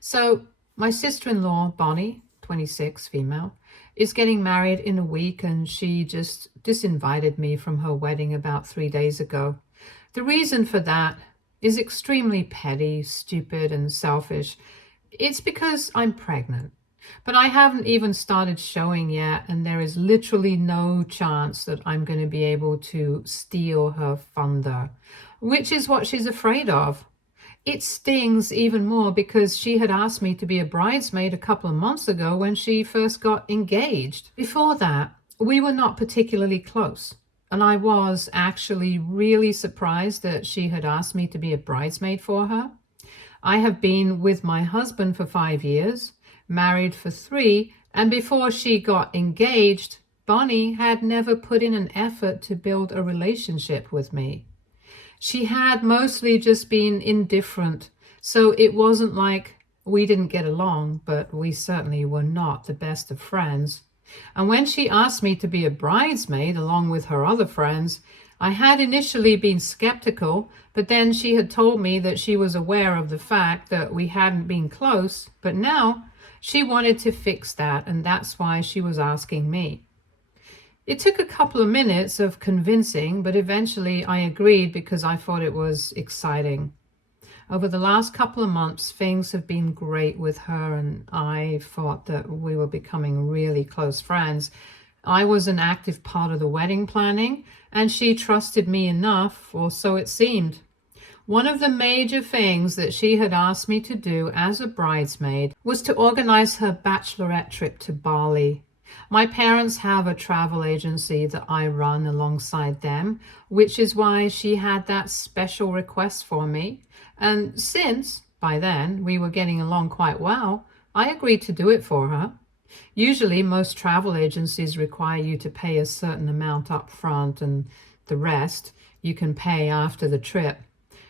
So my sister-in-law, Bonnie, 26, female, is getting married in a week, and she just disinvited me from her wedding about 3 days ago. The reason for that is extremely petty, stupid, and selfish. It's because I'm pregnant. But I haven't even started showing yet, and there is literally no chance that I'm going to be able to steal her thunder, which is what she's afraid of. It stings even more because she had asked me to be a bridesmaid a couple of months ago when she first got engaged. Before that, we were not particularly close, and I was actually really surprised that she had asked me to be a bridesmaid for her. I have been with my husband for 5 years, married for 3, and before she got engaged, Bonnie had never put in an effort to build a relationship with me. She had mostly just been indifferent, so it wasn't like we didn't get along, but we certainly were not the best of friends. And when she asked me to be a bridesmaid along with her other friends, I had initially been skeptical, but then she had told me that she was aware of the fact that we hadn't been close, but now she wanted to fix that, and that's why she was asking me. It took a couple of minutes of convincing, but eventually I agreed because I thought it was exciting. Over the last couple of months, things have been great with her, and I thought that we were becoming really close friends. I was an active part of the wedding planning, and she trusted me enough, or so it seemed. One of the major things that she had asked me to do as a bridesmaid was to organize her bachelorette trip to Bali. My parents have a travel agency that I run alongside them, which is why she had that special request for me. And since, by then, we were getting along quite well, I agreed to do it for her. Usually, most travel agencies require you to pay a certain amount up front, and the rest you can pay after the trip.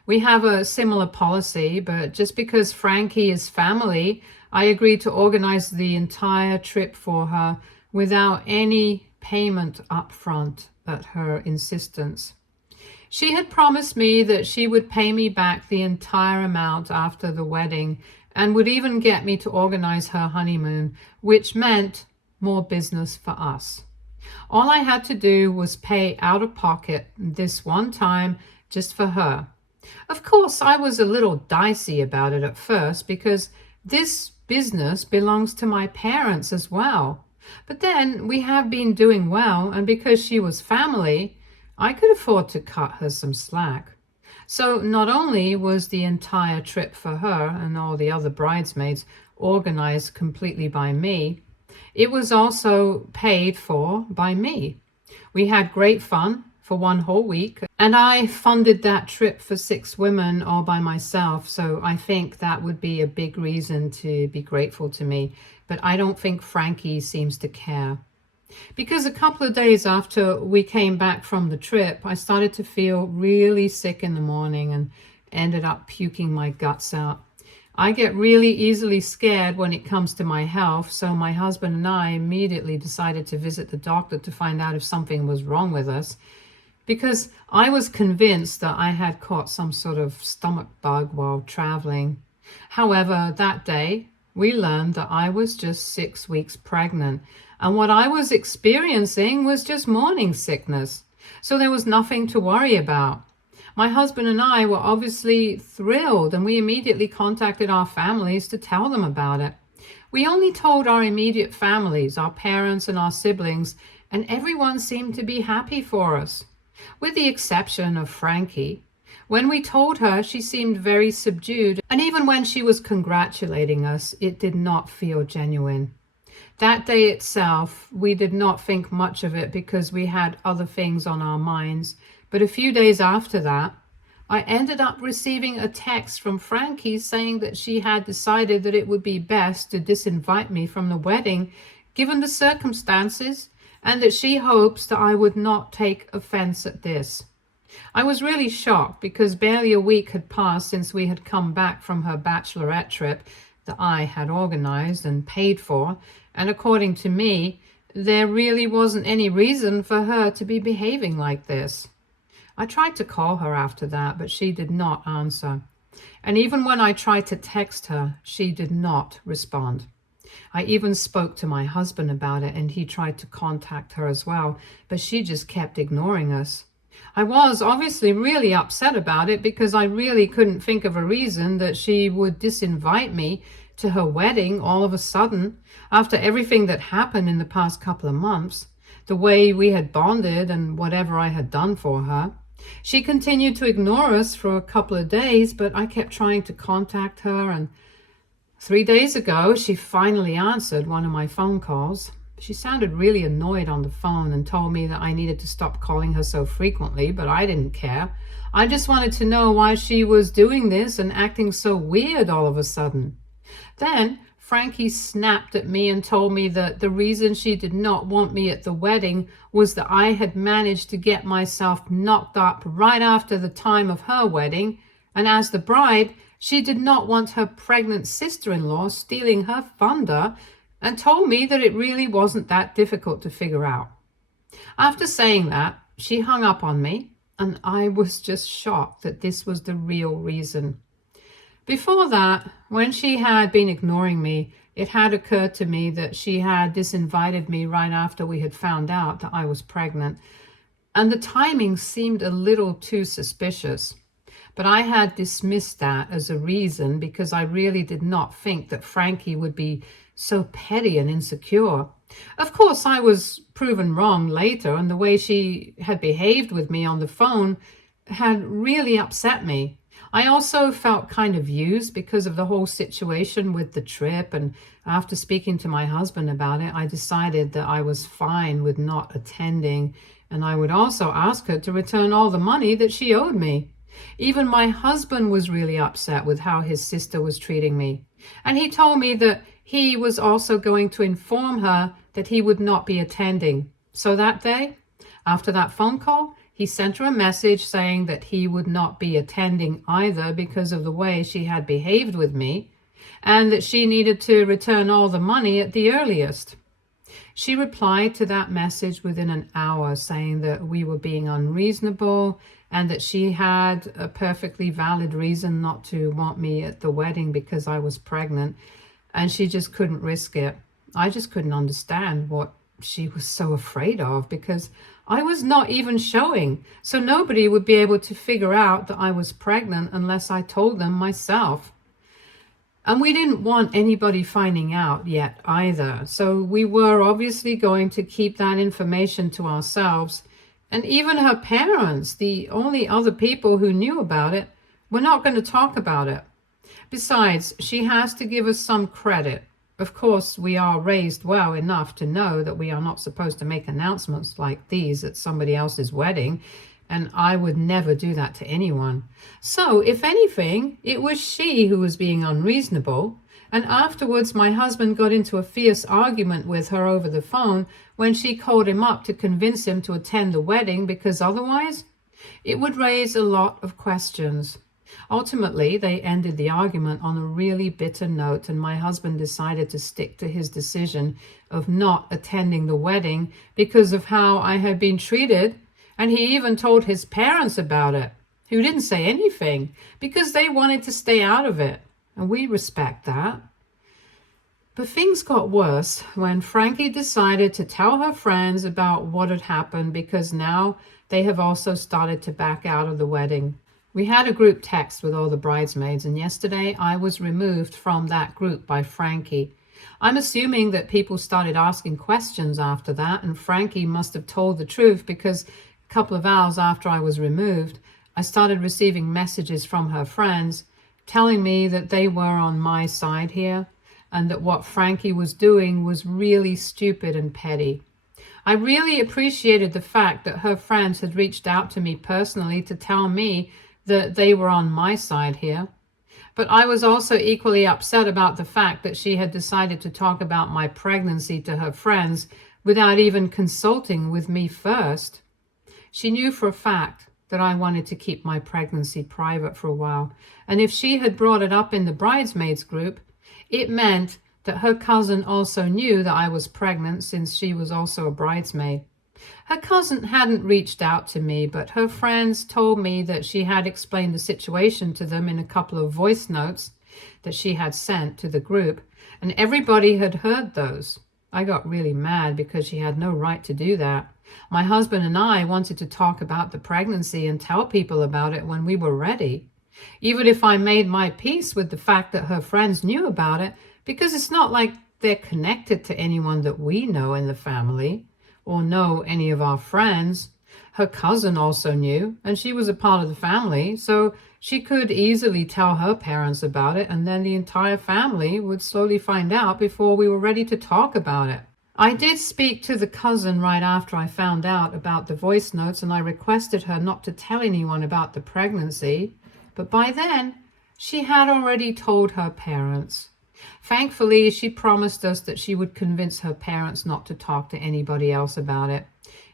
We have a similar policy, but just because Frankie is family, I agreed to organize the entire trip for her without any payment up front at her insistence. She had promised me that she would pay me back the entire amount after the wedding and would even get me to organize her honeymoon, which meant more business for us. All I had to do was pay out of pocket this one time just for her. Of course, I was a little dicey about it at first because this business belongs to my parents as well. But then we have been doing well, and because she was family, I could afford to cut her some slack. So not only was the entire trip for her and all the other bridesmaids organized completely by me, it was also paid for by me. We had great fun for one whole week, and I funded that trip for 6 women all by myself, so I think that would be a big reason to be grateful to me, but I don't think Frankie seems to care. Because a couple of days after we came back from the trip, I started to feel really sick in the morning and ended up puking my guts out. I get really easily scared when it comes to my health, so my husband and I immediately decided to visit the doctor to find out if something was wrong with us, because I was convinced that I had caught some sort of stomach bug while traveling. However, that day, we learned that I was just 6 weeks pregnant, and what I was experiencing was just morning sickness, so there was nothing to worry about. My husband and I were obviously thrilled, and we immediately contacted our families to tell them about it. We only told our immediate families, our parents and our siblings, and everyone seemed to be happy for us, with the exception of Frankie. When we told her, she seemed very subdued, and even when she was congratulating us, it did not feel genuine. That day itself, we did not think much of it because we had other things on our minds, but a few days after that, I ended up receiving a text from Frankie saying that she had decided that it would be best to disinvite me from the wedding given the circumstances, and that she hopes that I would not take offense at this. I was really shocked because barely a week had passed since we had come back from her bachelorette trip that I had organized and paid for, and according to me, there really wasn't any reason for her to be behaving like this. I tried to call her after that, but she did not answer. And even when I tried to text her, she did not respond. I even spoke to my husband about it, and he tried to contact her as well, but she just kept ignoring us. I was obviously really upset about it because I really couldn't think of a reason that she would disinvite me to her wedding all of a sudden after everything that happened in the past couple of months, the way we had bonded and whatever I had done for her. She continued to ignore us for a couple of days, but I kept trying to contact her, and 3 days ago, she finally answered one of my phone calls. She sounded really annoyed on the phone and told me that I needed to stop calling her so frequently, but I didn't care. I just wanted to know why she was doing this and acting so weird all of a sudden. Then Frankie snapped at me and told me that the reason she did not want me at the wedding was that I had managed to get myself knocked up right after the time of her wedding, and as the bride, she did not want her pregnant sister-in-law stealing her thunder, and told me that it really wasn't that difficult to figure out. After saying that, she hung up on me, and I was just shocked that this was the real reason. Before that, when she had been ignoring me, it had occurred to me that she had disinvited me right after we had found out that I was pregnant, and the timing seemed a little too suspicious. But I had dismissed that as a reason because I really did not think that Frankie would be so petty and insecure. Of course, I was proven wrong later, and the way she had behaved with me on the phone had really upset me. I also felt kind of used because of the whole situation with the trip, and after speaking to my husband about it, I decided that I was fine with not attending, and I would also ask her to return all the money that she owed me. Even my husband was really upset with how his sister was treating me, and he told me that he was also going to inform her that he would not be attending. So that day, after that phone call, he sent her a message saying that he would not be attending either because of the way she had behaved with me, and that she needed to return all the money at the earliest. She replied to that message within an hour saying that we were being unreasonable and that she had a perfectly valid reason not to want me at the wedding because I was pregnant, and she just couldn't risk it. I just couldn't understand what she was so afraid of because I was not even showing, so nobody would be able to figure out that I was pregnant unless I told them myself. And we didn't want anybody finding out yet either, so we were obviously going to keep that information to ourselves. And even her parents, the only other people who knew about it, were not going to talk about it. Besides, she has to give us some credit. Of course, we are raised well enough to know that we are not supposed to make announcements like these at somebody else's wedding, and I would never do that to anyone. So, if anything, it was she who was being unreasonable, and afterwards my husband got into a fierce argument with her over the phone when she called him up to convince him to attend the wedding because otherwise it would raise a lot of questions. Ultimately, they ended the argument on a really bitter note, and my husband decided to stick to his decision of not attending the wedding because of how I had been treated, and he even told his parents about it, who didn't say anything because they wanted to stay out of it, and we respect that. But things got worse when Frankie decided to tell her friends about what had happened because now they have also started to back out of the wedding. We had a group text with all the bridesmaids, and yesterday I was removed from that group by Frankie. I'm assuming that people started asking questions after that, and Frankie must have told the truth because a couple of hours after I was removed, I started receiving messages from her friends telling me that they were on my side here and that what Frankie was doing was really stupid and petty. I really appreciated the fact that her friends had reached out to me personally to tell me that they were on my side here. But I was also equally upset about the fact that she had decided to talk about my pregnancy to her friends without even consulting with me first. She knew for a fact that I wanted to keep my pregnancy private for a while, and if she had brought it up in the bridesmaids group, it meant that her cousin also knew that I was pregnant since she was also a bridesmaid. Her cousin hadn't reached out to me, but her friends told me that she had explained the situation to them in a couple of voice notes that she had sent to the group, and everybody had heard those. I got really mad because she had no right to do that. My husband and I wanted to talk about the pregnancy and tell people about it when we were ready. Even if I made my peace with the fact that her friends knew about it, because it's not like they're connected to anyone that we know in the family or know any of our friends. Her cousin also knew, and she was a part of the family, so she could easily tell her parents about it, and then the entire family would slowly find out before we were ready to talk about it. I did speak to the cousin right after I found out about the voice notes, and I requested her not to tell anyone about the pregnancy, but by then she had already told her parents. Thankfully, she promised us that she would convince her parents not to talk to anybody else about it.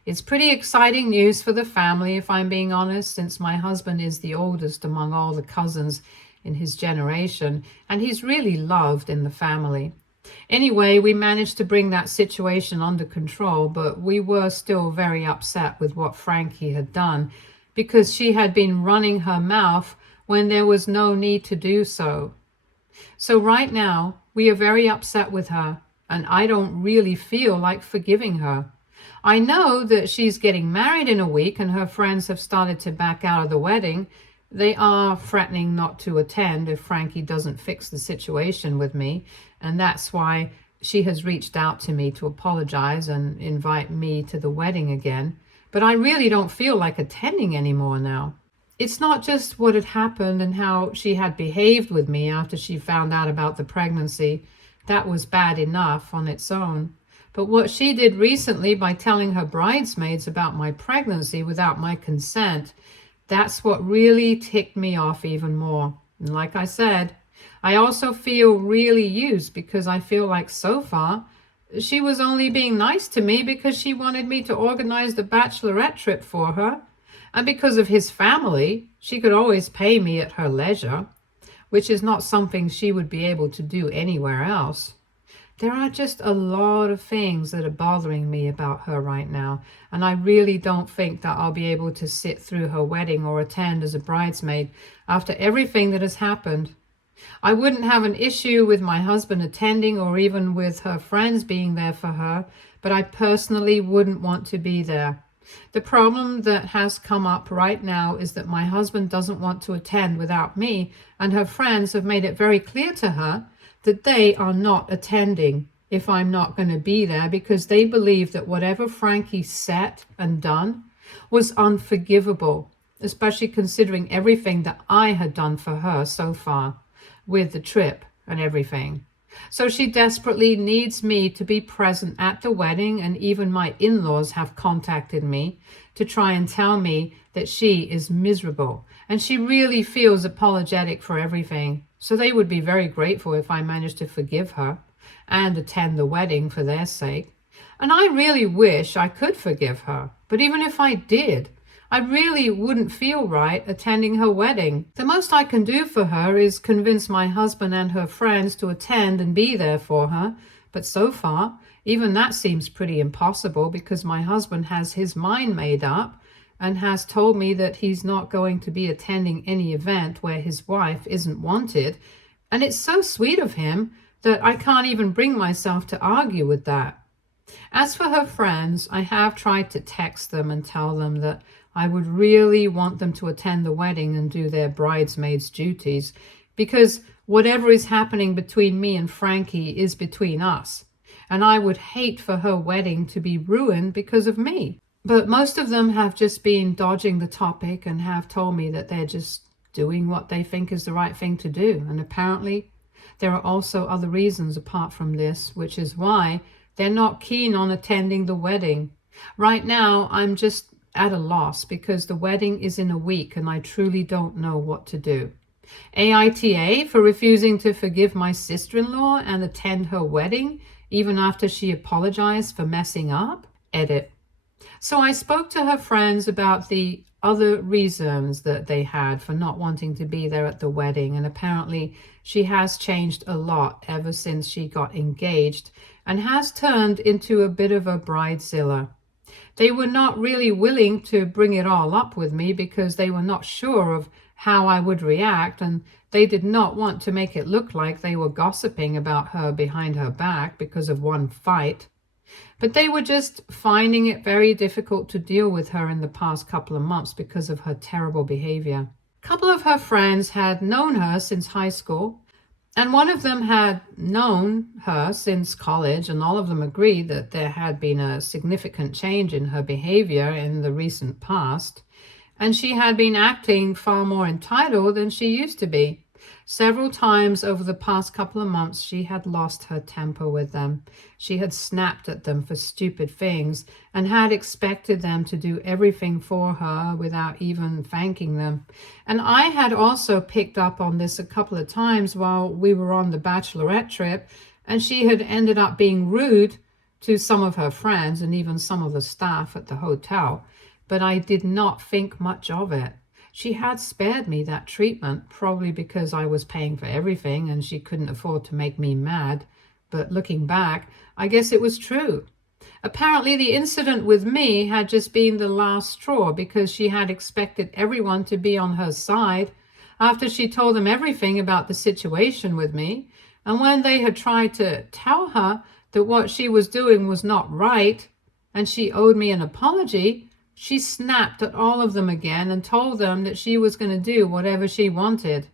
It's pretty exciting news for the family, if I'm being honest, since my husband is the oldest among all the cousins in his generation, and he's really loved in the family. Anyway, we managed to bring that situation under control, but we were still very upset with what Frankie had done, because she had been running her mouth when there was no need to do so. So right now, we are very upset with her, and I don't really feel like forgiving her. I know that she's getting married in a week, and her friends have started to back out of the wedding. They are threatening not to attend if Frankie doesn't fix the situation with me, and that's why she has reached out to me to apologize and invite me to the wedding again. But I really don't feel like attending anymore now. It's not just what had happened and how she had behaved with me after she found out about the pregnancy. That was bad enough on its own. But what she did recently by telling her bridesmaids about my pregnancy without my consent, that's what really ticked me off even more. And like I said, I also feel really used because I feel like so far she was only being nice to me because she wanted me to organize the Bachelorette trip for her. And because of his family, she could always pay me at her leisure, which is not something she would be able to do anywhere else. There are just a lot of things that are bothering me about her right now, and I really don't think that I'll be able to sit through her wedding or attend as a bridesmaid after everything that has happened. I wouldn't have an issue with my husband attending or even with her friends being there for her, but I personally wouldn't want to be there. The problem that has come up right now is that my husband doesn't want to attend without me, and her friends have made it very clear to her that they are not attending if I'm not going to be there, because they believe that whatever Frankie said and done was unforgivable, especially considering everything that I had done for her so far with the trip and everything. So she desperately needs me to be present at the wedding, and even my in-laws have contacted me to try and tell me that she is miserable and she really feels apologetic for everything. So they would be very grateful if I managed to forgive her and attend the wedding for their sake. And I really wish I could forgive her, but even if I did, I really wouldn't feel right attending her wedding. The most I can do for her is convince my husband and her friends to attend and be there for her. But so far, even that seems pretty impossible, because my husband has his mind made up and has told me that he's not going to be attending any event where his wife isn't wanted. And it's so sweet of him that I can't even bring myself to argue with that. As for her friends, I have tried to text them and tell them that I would really want them to attend the wedding and do their bridesmaids' duties, because whatever is happening between me and Frankie is between us, and I would hate for her wedding to be ruined because of me. But most of them have just been dodging the topic and have told me that they're just doing what they think is the right thing to do. And apparently there are also other reasons apart from this, which is why they're not keen on attending the wedding. Right now, I'm just at a loss because the wedding is in a week and I truly don't know what to do. AITA for refusing to forgive my sister-in-law and attend her wedding even after she apologized for messing up? Edit. So I spoke to her friends about the other reasons that they had for not wanting to be there at the wedding, and apparently she has changed a lot ever since she got engaged and has turned into a bit of a bridezilla. They were not really willing to bring it all up with me because they were not sure of how I would react, and they did not want to make it look like they were gossiping about her behind her back because of one fight. But they were just finding it very difficult to deal with her in the past couple of months because of her terrible behavior. A couple of her friends had known her since high school, and one of them had known her since college, and all of them agreed that there had been a significant change in her behavior in the recent past, and she had been acting far more entitled than she used to be. Several times over the past couple of months, she had lost her temper with them. She had snapped at them for stupid things and had expected them to do everything for her without even thanking them. And I had also picked up on this a couple of times while we were on the Bachelorette trip, and she had ended up being rude to some of her friends and even some of the staff at the hotel. But I did not think much of it. She had spared me that treatment, probably because I was paying for everything and she couldn't afford to make me mad. But looking back, I guess it was true. Apparently, the incident with me had just been the last straw because she had expected everyone to be on her side after she told them everything about the situation with me. And when they had tried to tell her that what she was doing was not right and she owed me an apology, she snapped at all of them again and told them that she was going to do whatever she wanted.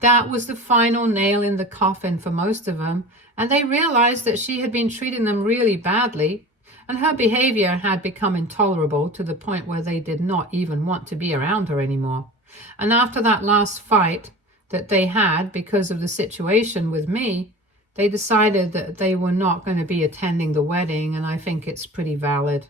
That was the final nail in the coffin for most of them, and they realized that she had been treating them really badly, and her behavior had become intolerable to the point where they did not even want to be around her anymore. And after that last fight that they had because of the situation with me, they decided that they were not going to be attending the wedding, and I think it's pretty valid.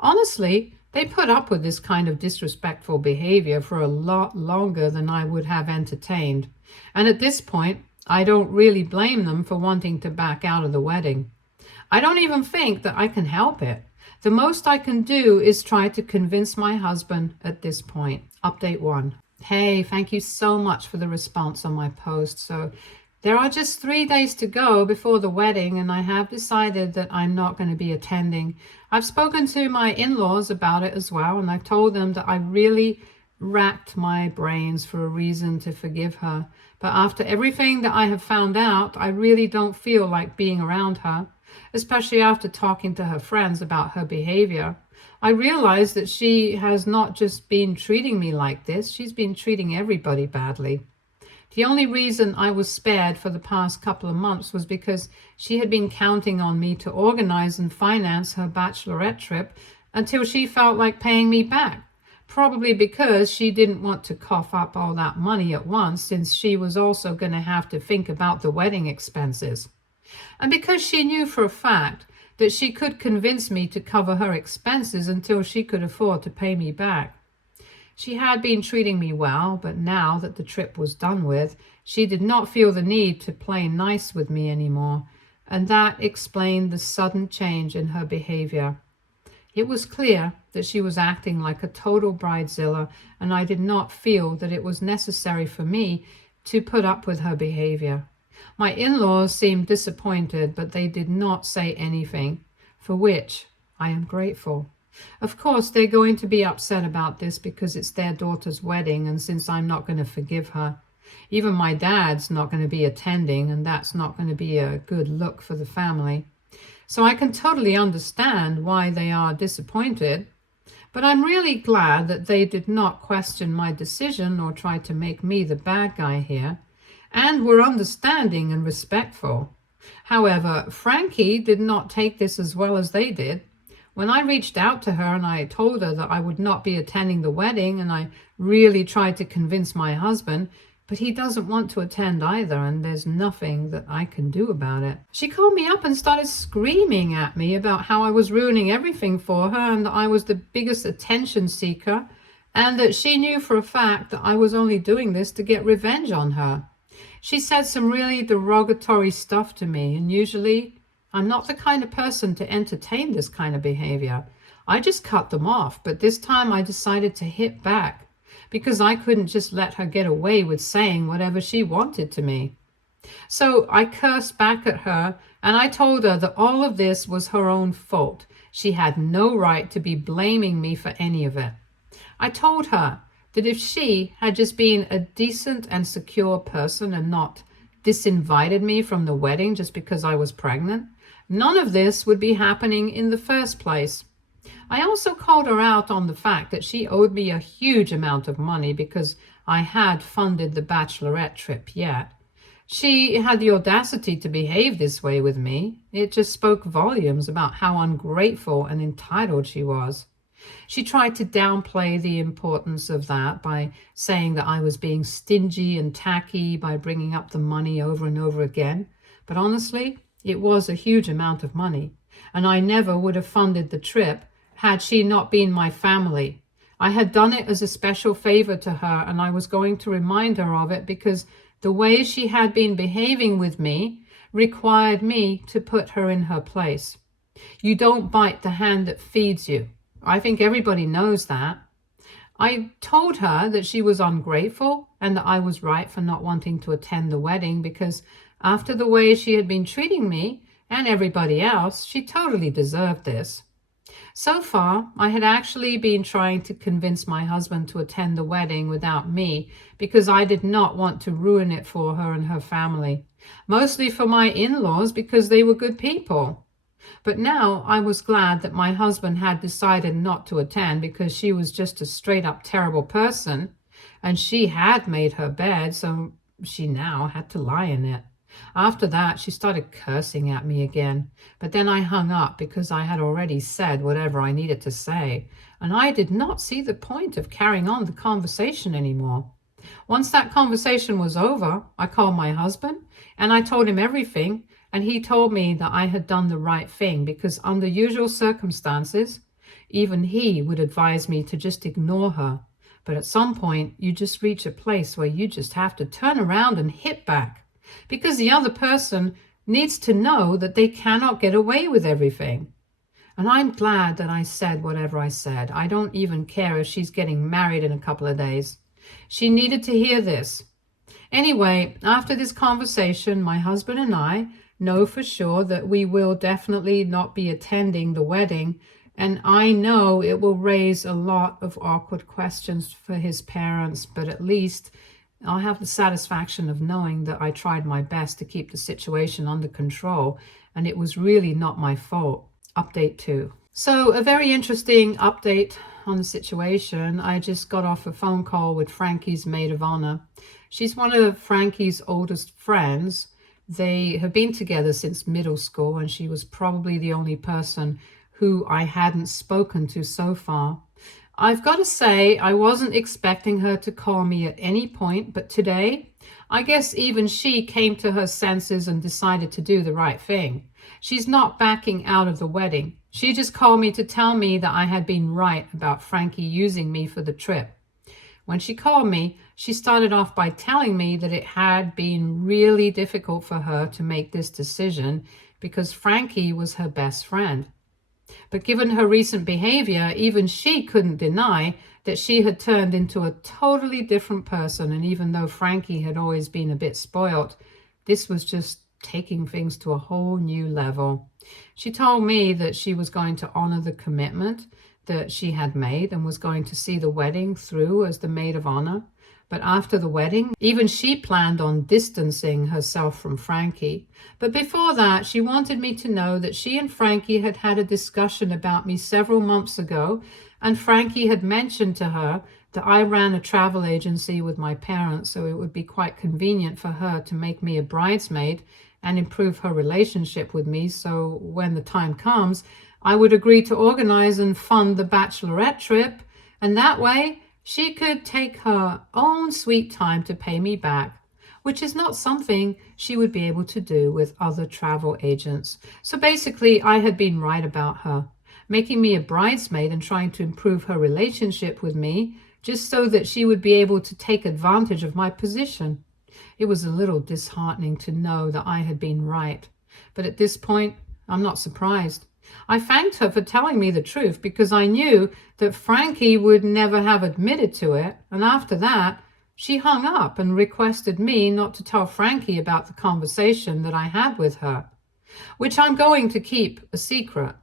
Honestly, they put up with this kind of disrespectful behavior for a lot longer than I would have entertained. And at this point, I don't really blame them for wanting to back out of the wedding. I don't even think that I can help it. The most I can do is try to convince my husband at this point. Update 1. Hey, thank you so much for the response on my post. So there are just 3 days to go before the wedding, and I have decided that I'm not going to be attending. I've spoken to my in-laws about it as well, and I've told them that I really racked my brains for a reason to forgive her. But after everything that I have found out, I really don't feel like being around her, especially after talking to her friends about her behavior. I realize that she has not just been treating me like this, she's been treating everybody badly. The only reason I was spared for the past couple of months was because she had been counting on me to organize and finance her Bachelorette trip until she felt like paying me back. Probably because she didn't want to cough up all that money at once, since she was also going to have to think about the wedding expenses. And because she knew for a fact that she could convince me to cover her expenses until she could afford to pay me back. She had been treating me well, but now that the trip was done with, she did not feel the need to play nice with me anymore, and that explained the sudden change in her behavior. It was clear that she was acting like a total bridezilla, and I did not feel that it was necessary for me to put up with her behavior. My in-laws seemed disappointed, but they did not say anything, for which I am grateful. Of course, they're going to be upset about this because it's their daughter's wedding, and since I'm not going to forgive her, even my dad's not going to be attending, and that's not going to be a good look for the family. So I can totally understand why they are disappointed, but I'm really glad that they did not question my decision or try to make me the bad guy here, and were understanding and respectful. However, Frankie did not take this as well as they did. When I reached out to her and I told her that I would not be attending the wedding, and I really tried to convince my husband, but he doesn't want to attend either, and there's nothing that I can do about it. She called me up and started screaming at me about how I was ruining everything for her and that I was the biggest attention seeker, and that she knew for a fact that I was only doing this to get revenge on her. She said some really derogatory stuff to me, and usually I'm not the kind of person to entertain this kind of behavior. I just cut them off, but this time I decided to hit back because I couldn't just let her get away with saying whatever she wanted to me. So I cursed back at her and I told her that all of this was her own fault. She had no right to be blaming me for any of it. I told her that if she had just been a decent and secure person and not disinvited me from the wedding just because I was pregnant, none of this would be happening in the first place. I also called her out on the fact that she owed me a huge amount of money because I had funded the Bachelorette trip yet. She had the audacity to behave this way with me. It just spoke volumes about how ungrateful and entitled she was. She tried to downplay the importance of that by saying that I was being stingy and tacky by bringing up the money over and over again. But honestly, it was a huge amount of money, and I never would have funded the trip had she not been my family. I had done it as a special favor to her, and I was going to remind her of it because the way she had been behaving with me required me to put her in her place. You don't bite the hand that feeds you. I think everybody knows that. I told her that she was ungrateful and that I was right for not wanting to attend the wedding because after the way she had been treating me and everybody else, she totally deserved this. So far, I had actually been trying to convince my husband to attend the wedding without me because I did not want to ruin it for her and her family, mostly for my in-laws because they were good people. But now I was glad that my husband had decided not to attend because she was just a straight-up terrible person, and she had made her bed, so she now had to lie in it. After that, she started cursing at me again, but then I hung up because I had already said whatever I needed to say, and I did not see the point of carrying on the conversation anymore. Once that conversation was over, I called my husband and I told him everything, and he told me that I had done the right thing because under usual circumstances, even he would advise me to just ignore her. But at some point, you just reach a place where you just have to turn around and hit back, because the other person needs to know that they cannot get away with everything. And I'm glad that I said whatever I said. I don't even care if she's getting married in a couple of days. She needed to hear this. Anyway, after this conversation, my husband and I know for sure that we will definitely not be attending the wedding, and I know it will raise a lot of awkward questions for his parents, but at least I'll have the satisfaction of knowing that I tried my best to keep the situation under control, and it was really not my fault. Update 2. So a very interesting update on the situation. I just got off a phone call with Frankie's maid of honor. She's one of Frankie's oldest friends. They have been together since middle school, and she was probably the only person who I hadn't spoken to so far. I've got to say, I wasn't expecting her to call me at any point, but today, I guess even she came to her senses and decided to do the right thing. She's not backing out of the wedding. She just called me to tell me that I had been right about Frankie using me for the trip. When she called me, she started off by telling me that it had been really difficult for her to make this decision because Frankie was her best friend. But given her recent behavior, even she couldn't deny that she had turned into a totally different person. And even though Frankie had always been a bit spoilt, this was just taking things to a whole new level. She told me that she was going to honor the commitment that she had made and was going to see the wedding through as the maid of honor. But after the wedding, even she planned on distancing herself from Frankie. But before that, she wanted me to know that she and Frankie had had a discussion about me several months ago, and Frankie had mentioned to her that I ran a travel agency with my parents, so it would be quite convenient for her to make me a bridesmaid and improve her relationship with me, so when the time comes, I would agree to organize and fund the Bachelorette trip, and that way she could take her own sweet time to pay me back, which is not something she would be able to do with other travel agents. So basically, I had been right about her, making me a bridesmaid and trying to improve her relationship with me just so that she would be able to take advantage of my position. It was a little disheartening to know that I had been right, but at this point, I'm not surprised. I thanked her for telling me the truth because I knew that Frankie would never have admitted to it, and after that, She hung up and requested me not to tell Frankie about the conversation that I had with her, which I'm going to keep a secret.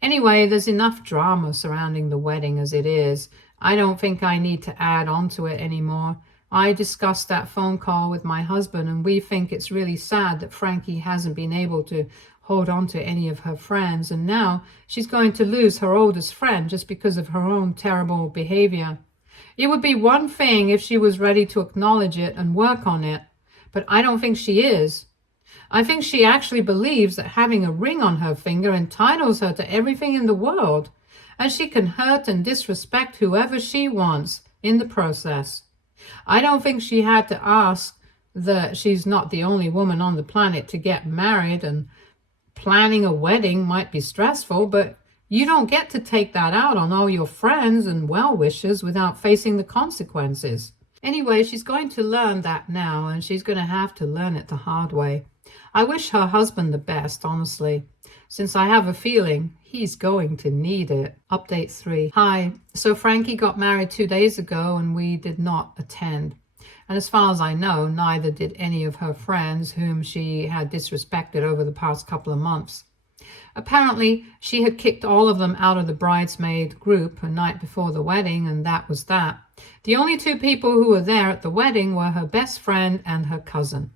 Anyway, there's enough drama surrounding the wedding as it is. I don't think I need to add on to it anymore. I discussed that phone call with my husband, and we think it's really sad that Frankie hasn't been able to hold on to any of her friends, and now she's going to lose her oldest friend just because of her own terrible behavior. It would be one thing if she was ready to acknowledge it and work on it, but I don't think she is. I think she actually believes that having a ring on her finger entitles her to everything in the world, and she can hurt and disrespect whoever she wants in the process. I don't think she had to ask that she's not the only woman on the planet to get married, and planning a wedding might be stressful, but you don't get to take that out on all your friends and well-wishers without facing the consequences. Anyway, she's going to learn that now, and she's going to have to learn it the hard way. I wish her husband the best, honestly, since I have a feeling he's going to need it. Update 3. Hi. So Frankie got married 2 days ago and we did not attend. And as far as I know, neither did any of her friends whom she had disrespected over the past couple of months. Apparently, she had kicked all of them out of the bridesmaid group a night before the wedding, and that was that. The only 2 people who were there at the wedding were her best friend and her cousin.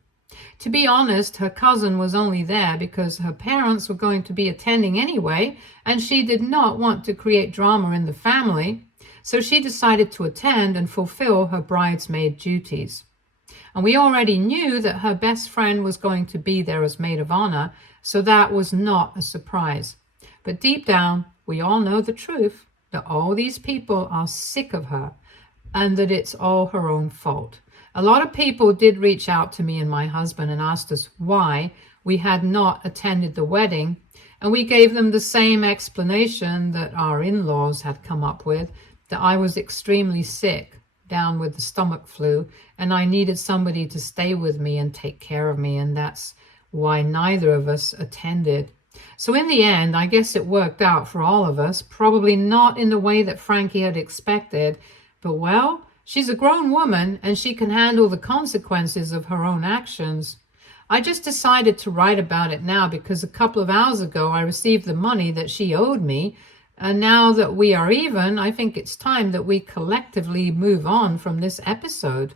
To be honest, her cousin was only there because her parents were going to be attending anyway, and she did not want to create drama in the family, so she decided to attend and fulfill her bridesmaid duties. And we already knew that her best friend was going to be there as maid of honor, so that was not a surprise. But deep down, we all know the truth, that all these people are sick of her and that it's all her own fault. A lot of people did reach out to me and my husband and asked us why we had not attended the wedding, and we gave them the same explanation that our in-laws had come up with, that I was extremely sick, down with the stomach flu, and I needed somebody to stay with me and take care of me, and that's why neither of us attended. So in the end, I guess it worked out for all of us, probably not in the way that Frankie had expected, but well, she's a grown woman and she can handle the consequences of her own actions. I just decided to write about it now because a couple of hours ago I received the money that she owed me, and now that we are even, I think it's time that we collectively move on from this episode.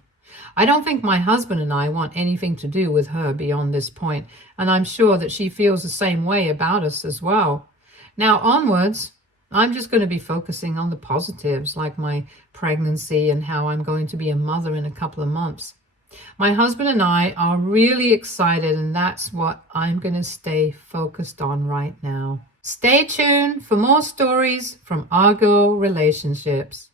I don't think my husband and I want anything to do with her beyond this point, and I'm sure that she feels the same way about us as well. Now onwards, I'm just going to be focusing on the positives, like my pregnancy and how I'm going to be a mother in a couple of months. My husband and I are really excited, and that's what I'm going to stay focused on right now. Stay tuned for more stories from our girl relationships.